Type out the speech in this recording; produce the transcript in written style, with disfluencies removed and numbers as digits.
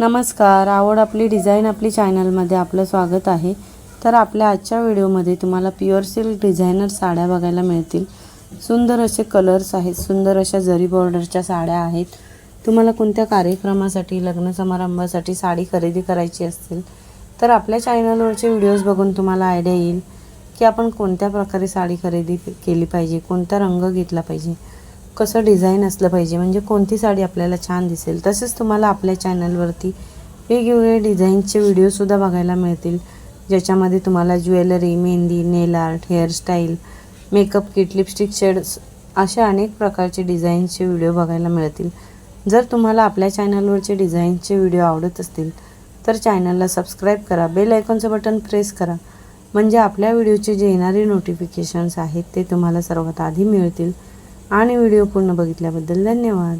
नमस्कार. आवड आपली डिझाईन आपली चॅनलमध्ये आपलं स्वागत आहे. तर आपल्या आजच्या व्हिडिओमध्ये तुम्हाला प्युअर सिल्क डिझायनर साड्या बघायला मिळतील. सुंदर असे कलर्स आहेत, सुंदर अशा जरी बॉर्डरच्या साड्या आहेत. तुम्हाला कोणत्या कार्यक्रमासाठी, लग्न समारंभासाठी साडी खरेदी करायची असेल तर आपल्या चॅनलवरचे व्हिडिओज बघून तुम्हाला आयडिया येईल की आपण कोणत्या प्रकारे साडी खरेदी केली पाहिजे, कोणता रंग घेतला पाहिजे, कसं डिझाईन असलं पाहिजे, म्हणजे कोणती साडी आपल्याला छान दिसेल. तसेच तुम्हाला आपल्या चॅनलवरती वेगवेगळे डिझाईनचे व्हिडिओसुद्धा बघायला मिळतील, ज्याच्यामध्ये तुम्हाला jewellery, mehndi, nail art, hairstyle, makeup kit, lipstick shades अशा अनेक प्रकारचे डिझाईनचे व्हिडिओ बघायला मिळतील. जर तुम्हाला आपल्या चॅनलवरचे डिझाईनचे व्हिडिओ आवडत असतील तर चॅनलला सबस्क्राईब करा, बेल आयकॉनचं बटन प्रेस करा, म्हणजे आपल्या व्हिडिओचे जे येणारे नोटिफिकेशन्स आहेत ते तुम्हाला सर्वात आधी मिळतील. आणि व्हिडिओ पूर्ण बघितल्याबद्दल धन्यवाद.